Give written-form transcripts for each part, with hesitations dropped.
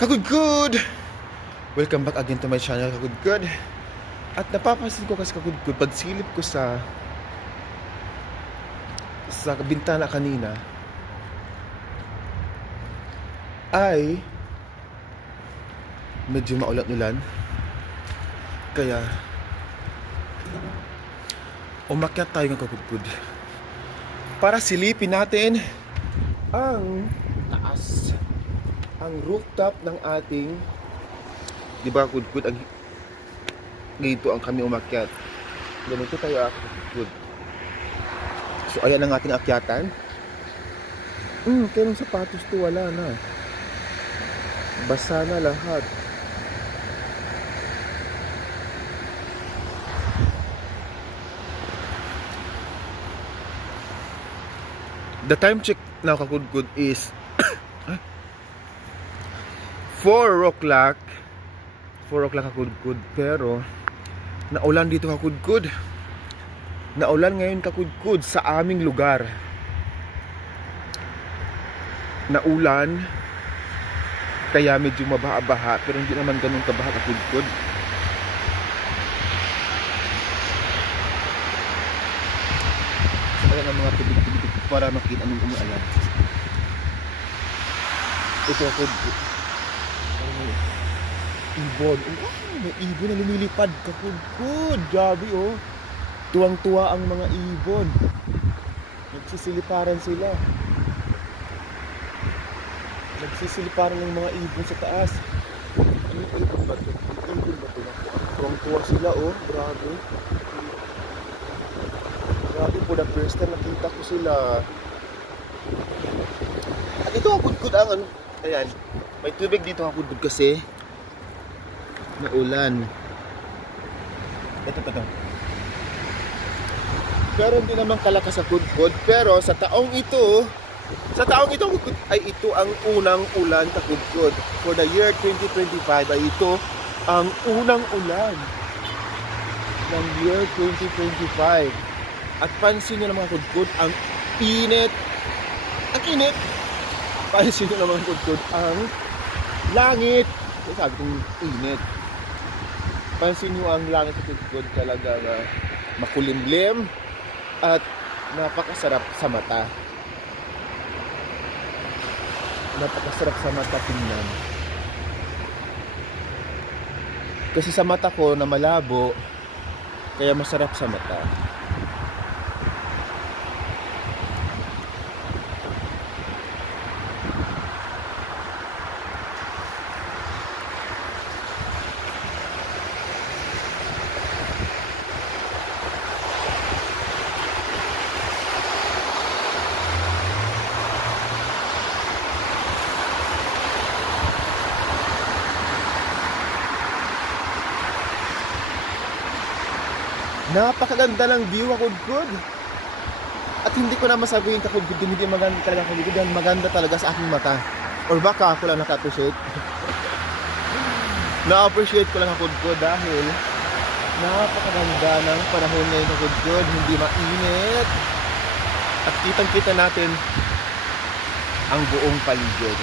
Kagudgud! Welcome back again to my channel, Kagudgud. At napapansin ko kasi, Kagudgud, pag silip ko sa bintana kanina ay medyo maulan-ulan. Kaya umakyat tayo ng Kagudgud para silipin natin ang taas, ang rooftop ng ating, di ba, Kagudgud, ang dito ang kami umakyat. Ganito tayo, Kagudgud. So ayan ang ating akyatan. Kaya ng sapatos to wala na, basa na lahat. The time check now, Kagudgud, is 4 o'clock. 4 o'clock, Kagudgud. Pero naulan dito, Kagudgud. Naulan ngayon, Kagudgud, sa aming lugar. Naulan, kaya medyo mabaha-baha, pero hindi naman ganun kabaha, Kagudgud. Ayan ang mga tubig-tubig para makita nung umuulan. Ito, Kagudgud. Ibon. May ibon na lumilipad, Kagudgud. Grabe, oh. Tuwang-tuwa ang mga ibon. Nagsisiliparan sila. Nagsisiliparan ng mga ibon sa taas. Ano yung ibon ba ito? Ibon ba ito? Tuwang-tuwa sila, oh. Grabe. Grabe po, the first time nakita ko sila. At ito, Kagudgud, ang ano. Ayan. May tubig dito, Kagudgud, kasi naulan. Ito. Pero hindi naman kalakas sa Kagudgud. Pero sa taong ito, Kagudgud, ay ito ang unang ulan, Kagudgud. For the year 2025 ay ito ang unang ulan ng year 2025. At pansin nyo naman, Kagudgud, ang init. Ang init. Pansin nyo naman, Kagudgud, ang langit. Sabi kong init. Pansin nyo ang langit, Kagudgud, talaga na makulimlim at napakasarap sa mata. Napakasarap sa mata tingnan. Kasi sa mata ko na malabo, kaya masarap sa mata. Napakaganda ng view, Kagudgud. At hindi ko na masabihin, Kagudgud, hindi maganda talaga, Kagudgud. Maganda talaga sa aking mata. Or baka ako lang naka-appreciate. Na-appreciate ko lang, Kagudgud, dahil napakaganda ng panahon ngayon, Kagudgud. Hindi mainit. At kitang-kita natin ang buong paligid.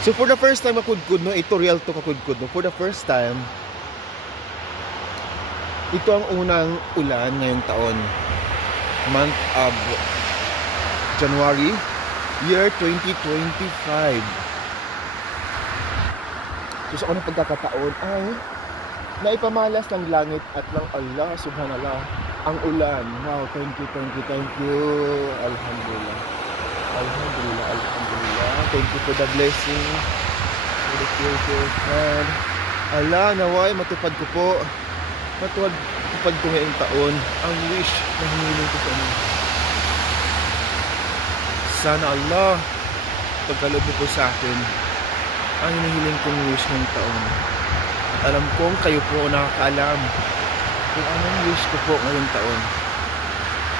So for the first time, Kagudgud, no, ito real to, Kagudgud, no, for the first time, ito ang unang ulan ngayong taon, month of January, year 2025. So sa unang pagkakataon ay naipamalas ng langit at ng Allah, subhanallah, ang ulan. Wow, thank you, alhamdulillah. Thank you for the blessing, for the future, God. Allah, naway matupad ko po. Matupad ko ngayong taon ang wish na hiniling ko sa inyo. Sana Allah pagkaloob po sa akin ang hinihiling kong wish ng taon. Alam kong kayo po nakakaalam Kung anong wish ko po ngayong taon,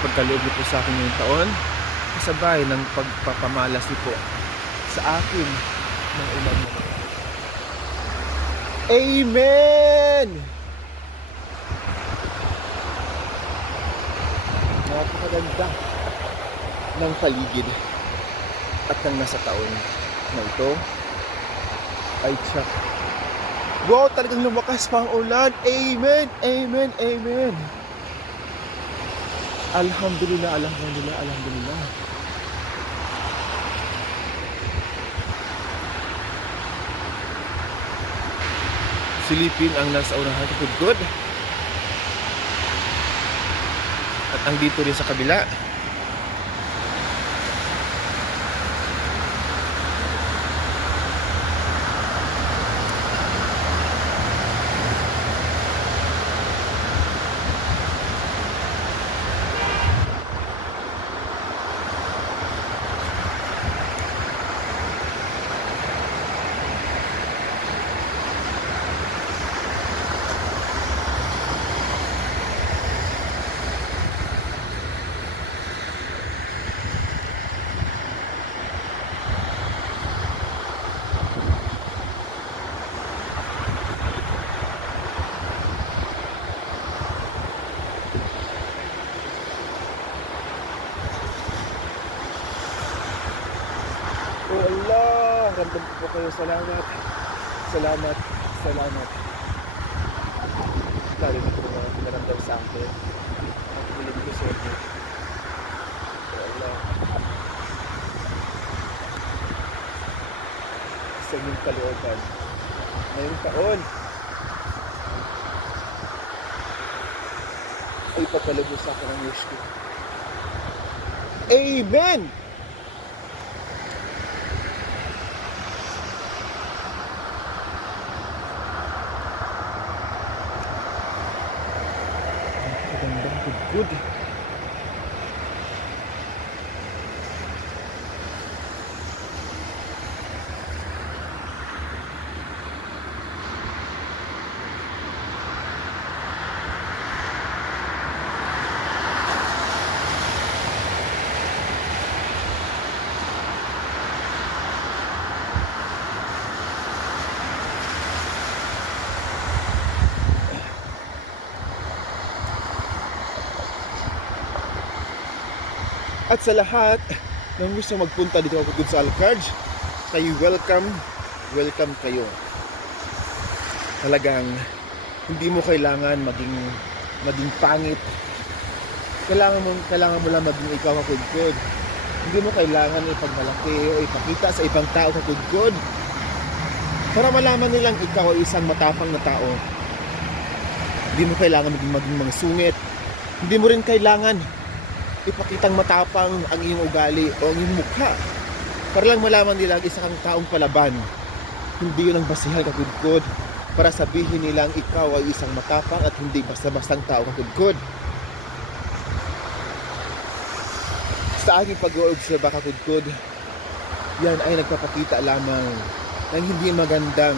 pagkaloob niyo po sa akin ngayong taon, kasabay ng pagpapamalas niyo po sa akin ng ulan na mga. Amen! Napakaganda ng paligid at ng nasa taon na ito ay tsak. Wow, talagang lumakas pa ang ulan. Amen, amen, amen. Alhamdulillah, alhamdulillah, alhamdulillah. Silipin ang nasa unahan ko, good. At ang dito rin sa kabila. Oh Allah, ramdam ko po kayo. Salamat. Salamat. Salamat. Lalo na po mga pinaramdam sa akin. Ang pinig ko sa inyo. Oh Allah. Sa inyong kalooban. Ngayong taon ay papalabos sa akin ang wish ko. Amen! Good. At sa lahat ng gusto magpunta dito ako sa Alcarj, kayo welcome kayo. Talagang hindi mo kailangan maging pangit. Kailangan mo lang maging ikaw kakudkod. Hindi mo kailangan ipagmalaki o ipakita sa ibang tao kakudkod. Para malaman nilang ikaw ay isang matapang na tao. Hindi mo kailangan maging mga sungit. Hindi mo rin kailangan ipakitang matapang ang iyong ugali o ang iyong mukha para lang malaman nila ang isang taong palaban. Hindi yun ang basihan kakudkod para sabihin nilang ikaw ay isang matapang at hindi basta-bastang tao kakudkod. Sa aking pag-uobserba kakudkod, yan ay nagpapakita lamang ng hindi magandang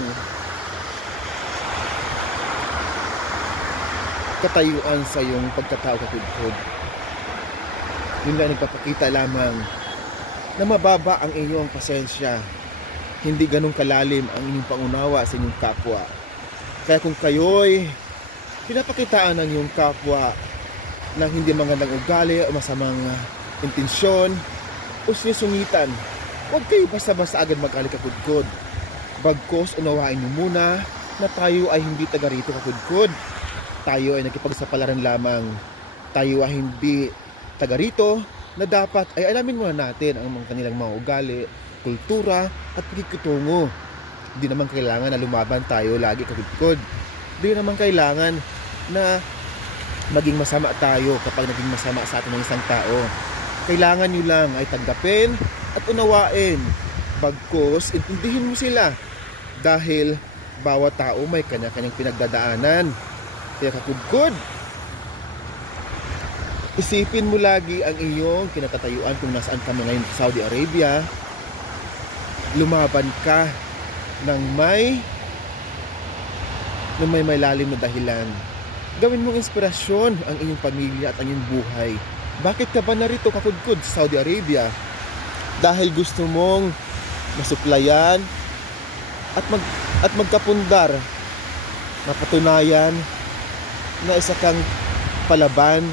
katayuan sa iyong pagkatao kakudkod. Yun lang nagpapakita lamang na mababa ang inyong pasensya. Hindi ganun kalalim ang inyong pangunawa sa inyong kapwa. Kaya kung kayo'y pinapakitaan ng inyong kapwa ng hindi magandang ugali o masamang intensyon o sinusungitan, huwag kayo basta-basta agad magalit kakudkod. Bagkos unawain niyo muna na tayo ay hindi taga rito kakudkod. Tayo ay nakipagsapalaran lamang. Tayo ay hindi taga rito na dapat ay alamin muna natin ang mga kanilang mga ugali, kultura at pakikitungo. Hindi naman kailangan na lumaban tayo lagi kakudkod. Hindi naman kailangan na maging masama tayo kapag naging masama sa atin ng isang tao. Kailangan nyo lang ay tanggapin at unawain. Bagkos, intindihin mo sila dahil bawat tao may kanya-kanyang pinagdadaanan. Kaya kakudkod, isipin mo lagi ang iyong kinatatayuan kung nasaan ka ngayon sa Saudi Arabia. Lumaban ka ng may lalim na dahilan. Gawin mong inspirasyon ang iyong pamilya at ang iyong buhay. Bakit ka ba narito kakudkod sa Saudi Arabia? Dahil gusto mong masuklayan at magkapundar, mapatunayan na isa kang palaban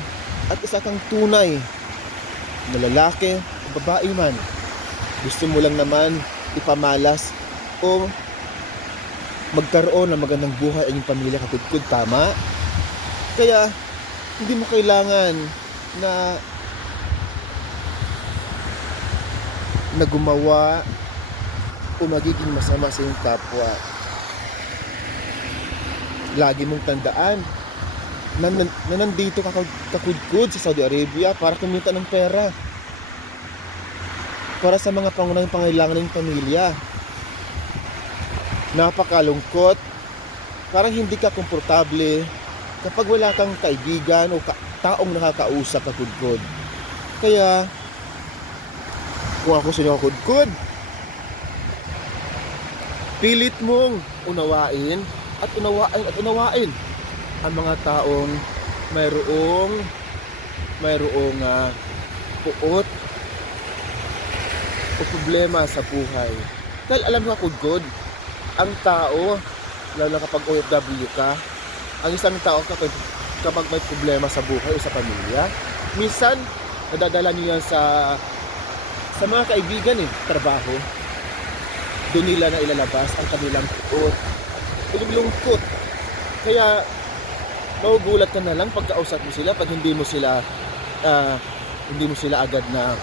at isa kang tunay na lalaki o babae man. Gusto mo lang naman ipamalas o magkaroon ng magandang buhay ang iyong pamilya kakudkod, tama? Kaya hindi mo kailangan na gumawa o magiging masama sa iyong kapwa. Lagi mong tandaan na nandito kakudkod sa Saudi Arabia para kumita ng pera, para sa mga pangunahing pangailangan ng pamilya. Napakalungkot, parang hindi ka komportable kapag wala kang kaibigan o taong nakakausap kakudkod. Kaya kung ako sa inyo kakudkod, pilit mong unawain ang mga taong mayroong puot o problema sa buhay. Dahil alam mo kakudkod, ang tao, lalo na kapag OFW ka, ang isang tao kapag may problema sa buhay o sa pamilya, minsan nadadala niyo yan sa mga kaibigan, trabaho. Doon nila na ilalabas ang kanilang puot, lungkot. Kaya magugulat ka na lang pagkausap mo sila pag hindi mo sila agad na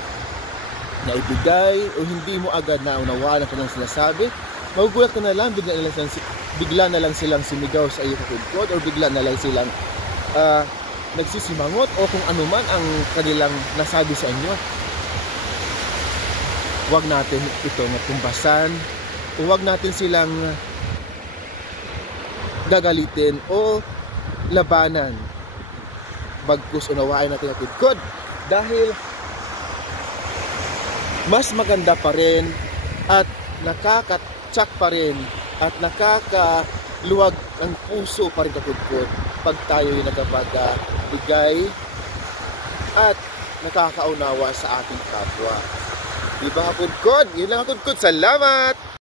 naibigay o hindi mo agad na unawaan ang kanilang sinasabi. Magugulat ka na lang, bigla na lang silang simigaw sa iyo kakudkod, or bigla na lang silang nagsisimangot o kung ano man ang kanilang nasabi sa inyo. Huwag natin itong tumbasan o huwag natin silang gagalitin o labanan. Bagkus unawain natin kakudkod, dahil mas maganda pa rin at nakakatsak pa rin at nakakaluwag ng puso pa rin kakudkod pag tayo'y nagkapag-bigay at nakakaunawa sa ating kapwa. Diba kakudkod? Yun lang kakudkod. Salamat!